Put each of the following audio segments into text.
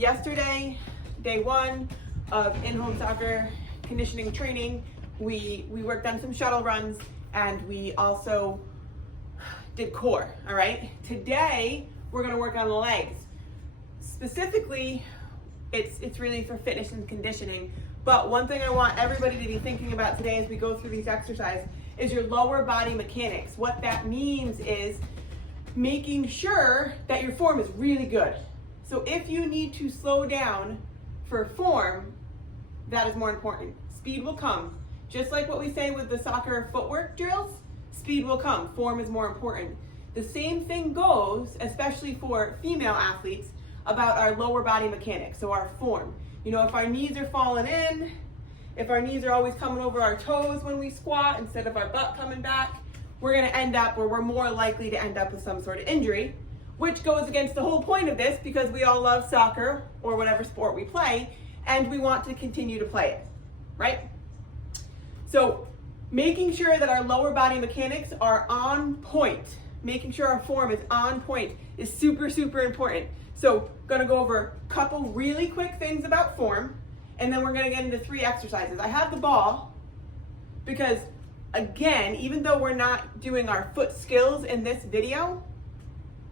yesterday, day one of in-home soccer conditioning training, we worked on some shuttle runs and we also did core, all right? Today, we're gonna work on the legs. Specifically, it's really for fitness and conditioning, but one thing I want everybody to be thinking about today as we go through these exercises is your lower body mechanics. What that means is making sure that your form is really good. So if you need to slow down for form, that is more important. Speed will come. Just like what we say with the soccer footwork drills, speed will come. Form is more important. The same thing goes, especially for female athletes, about our lower body mechanics, so our form. You know, if our knees are falling in, if our knees are always coming over our toes when we squat instead of our butt coming back, we're gonna end up where we're more likely to end up with some sort of injury, which goes against the whole point of this because we all love soccer or whatever sport we play, and we want to continue to play it, right? So making sure that our lower body mechanics are on point, making sure our form is on point is super, super important. So gonna go over a couple really quick things about form, and then we're gonna get into 3 exercises. I have the ball because, again, even though we're not doing our foot skills in this video,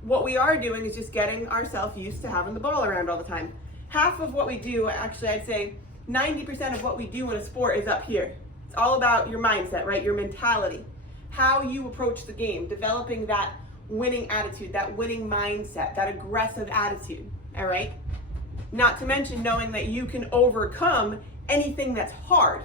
what we are doing is just getting ourselves used to having the ball around all the time. Half of what we do, actually I'd say 90% of what we do in a sport is up here. It's all about your mindset, right? Your mentality, how you approach the game, developing that winning attitude, that winning mindset, that aggressive attitude, all right? Not to mention knowing that you can overcome anything that's hard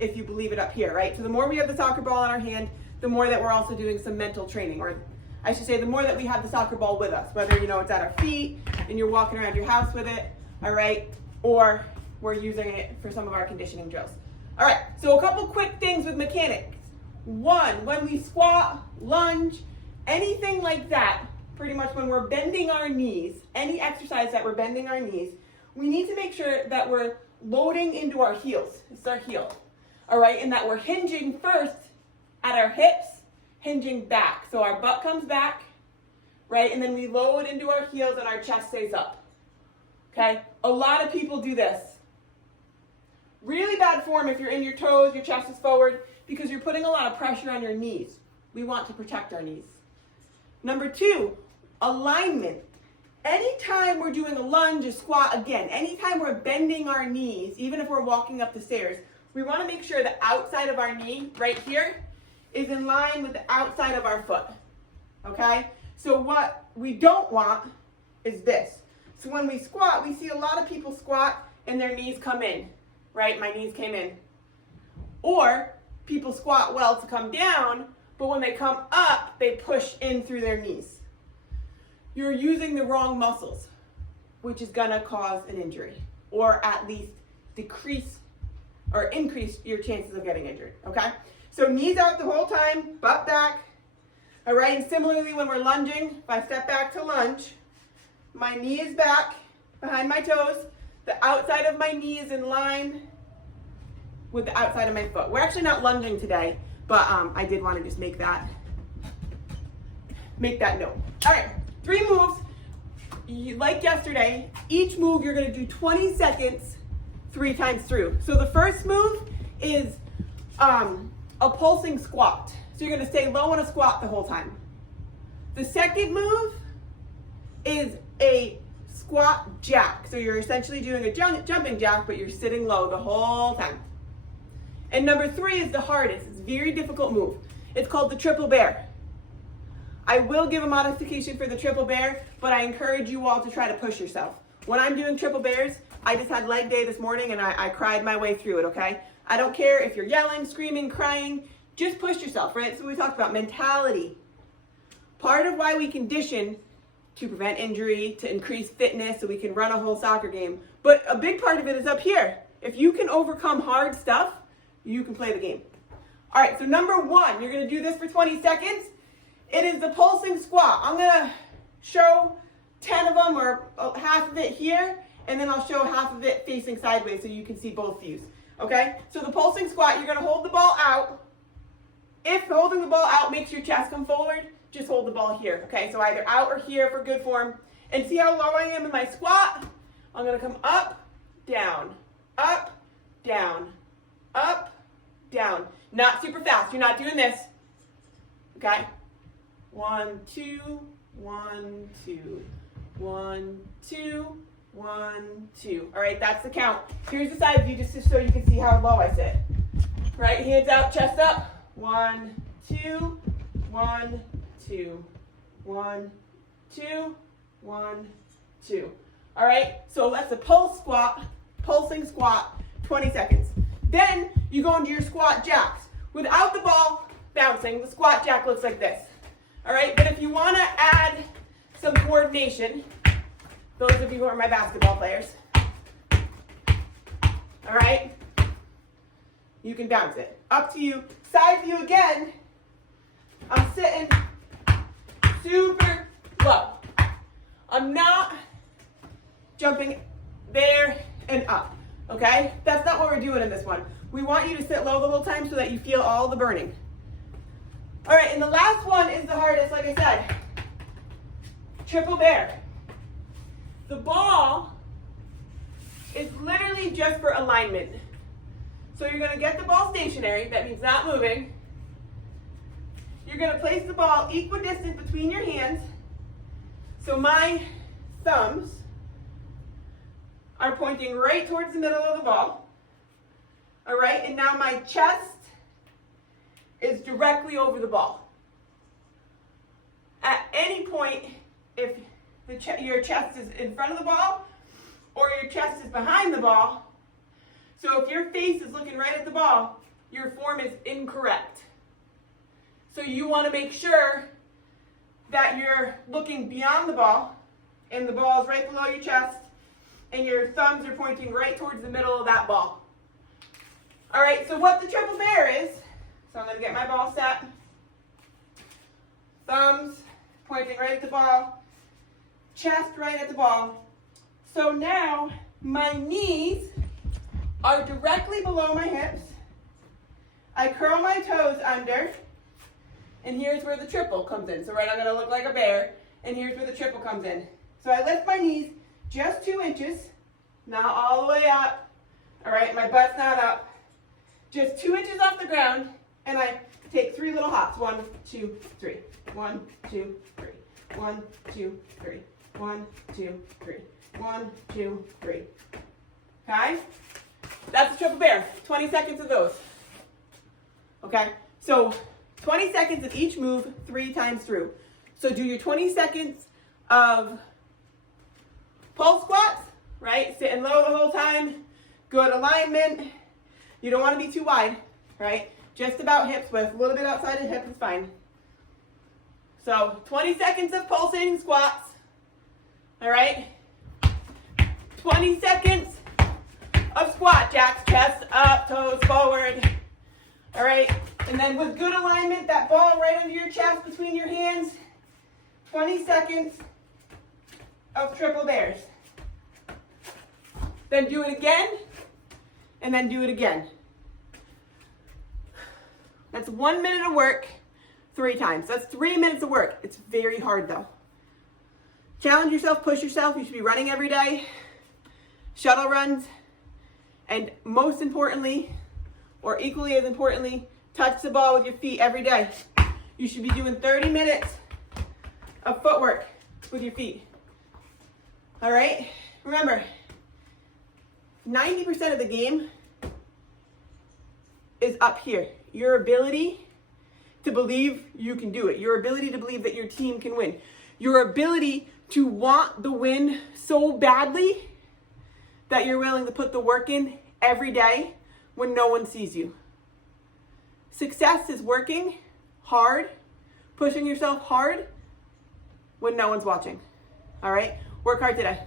if you believe it up here, right? So the more we have the soccer ball in our hand, the more that we're also doing some mental training, or I should say the more that we have the soccer ball with us, whether, you know, it's at our feet and you're walking around your house with it, all right? Or we're using it for some of our conditioning drills. All right, so a couple quick things with mechanics. One, when we squat, lunge, anything like that, pretty much when we're bending our knees, any exercise that we're bending our knees, we need to make sure that we're loading into our heels. It's our heel, all right? And that we're hinging first at our hips, hinging back. So our butt comes back, right? And then we load into our heels and our chest stays up, okay? A lot of people do this. Really bad form if you're in your toes, your chest is forward, because you're putting a lot of pressure on your knees. We want to protect our knees. Number 2, alignment. Anytime we're doing a lunge, a squat, again, anytime we're bending our knees, even if we're walking up the stairs, we want to make sure the outside of our knee, right here, is in line with the outside of our foot, okay? So what we don't want is this. So when we squat, we see a lot of people squat and their knees come in, right? My knees came in. Or people squat well to come down, but when they come up, they push in through their knees. You're using the wrong muscles, which is gonna cause an injury, or at least decrease or increase your chances of getting injured, okay? So knees out the whole time, butt back, all right? And similarly, when we're lunging, if I step back to lunge, my knee is back behind my toes, the outside of my knee is in line with the outside of my foot. We're actually not lunging today, but I did want to just make that note. All right, 3 moves. Like yesterday, each move you're going to do 20 seconds 3 times through. So the first move is a pulsing squat. So you're going to stay low in a squat the whole time. The second move is a squat jack. So you're essentially doing a jumping jack, but you're sitting low the whole time. And number 3 is the hardest. It's a very difficult move. It's called the triple bear. I will give a modification for the triple bear, but I encourage you all to try to push yourself. When I'm doing triple bears, I just had leg day this morning and I cried my way through it, okay? I don't care if you're yelling, screaming, crying, just push yourself, right? So we talked about mentality. Part of why we condition to prevent injury, to increase fitness, so we can run a whole soccer game. But a big part of it is up here. If you can overcome hard stuff, you can play the game. All right, so number 1, you're gonna do this for 20 seconds. It is the pulsing squat. I'm gonna show 10 of them or half of it here, and then I'll show half of it facing sideways so you can see both views, okay? So the pulsing squat, you're gonna hold the ball out. If holding the ball out makes your chest come forward, just hold the ball here, okay? So either out or here for good form. And see how low I am in my squat? I'm gonna come up, down, up, down, up, down. Not super fast, you're not doing this. Okay? 1, 2, 1, 2, 1, 2, 1, 2. All right, that's the count. Here's the side view just so you can see how low I sit. Right, hands out, chest up. 1, 2, 1, 2, 1, 2, 1, 2. All right, so that's a pulse squat, pulsing squat, 20 seconds. Then you go into your squat jacks. Without the ball bouncing, the squat jack looks like this. All right, but if you want to add some coordination, those of you who are my basketball players, all right, you can bounce it. Up to you. Side view again. I'm sitting super low. I'm not jumping there and up, okay? That's not what we're doing in this one. We want you to sit low the whole time so that you feel all the burning. All right, and the last one is the hardest, like I said. Triple bear. The ball is literally just for alignment. So you're gonna get the ball stationary, that means not moving. You're gonna place the ball equidistant between your hands. So my thumbs are pointing right towards the middle of the ball. All right, and now my chest is directly over the ball. At any point, if your chest is in front of the ball or your chest is behind the ball, so if your face is looking right at the ball, your form is incorrect. So you want to make sure that you're looking beyond the ball and the ball is right below your chest and your thumbs are pointing right towards the middle of that ball. All right, so what the triple bear is, so I'm going to get my ball set. Thumbs pointing right at the ball, chest right at the ball. So now my knees are directly below my hips. I curl my toes under, and here's where the triple comes in. So right, I'm gonna look like a bear, and here's where the triple comes in. So I lift my knees just 2 inches, not all the way up. All right, my butt's not up. Just 2 inches off the ground, and I take 3 little hops. 1, 2, 3. 1, 2, 3. 1, 2, 3. 1, 2, 3. 1, 2, 3. Okay? That's a triple bear. 20 seconds of those. Okay? So 20 seconds of each move 3 times through. So do your 20 seconds of pulse squats, right? Sitting low the whole time. Good alignment. You don't want to be too wide, right? Just about hips width. A little bit outside of hips is fine. So 20 seconds of pulsating squats. All right? 20 seconds of squat jacks, chest up, toes forward. All right? And then with good alignment, that ball right under your chest between your hands. 20 seconds of triple bears. Then do it again, and then do it again. That's 1 minute of work, 3 times. That's 3 minutes of work. It's very hard though. Challenge yourself, push yourself. You should be running every day, shuttle runs, and most importantly, or equally as importantly, touch the ball with your feet every day. You should be doing 30 minutes of footwork with your feet. All right? Remember, 90% of the game is up here. Your ability to believe you can do it. Your ability to believe that your team can win. Your ability to want the win so badly that you're willing to put the work in every day when no one sees you. Success is working hard, pushing yourself hard when no one's watching. All right? Work hard today.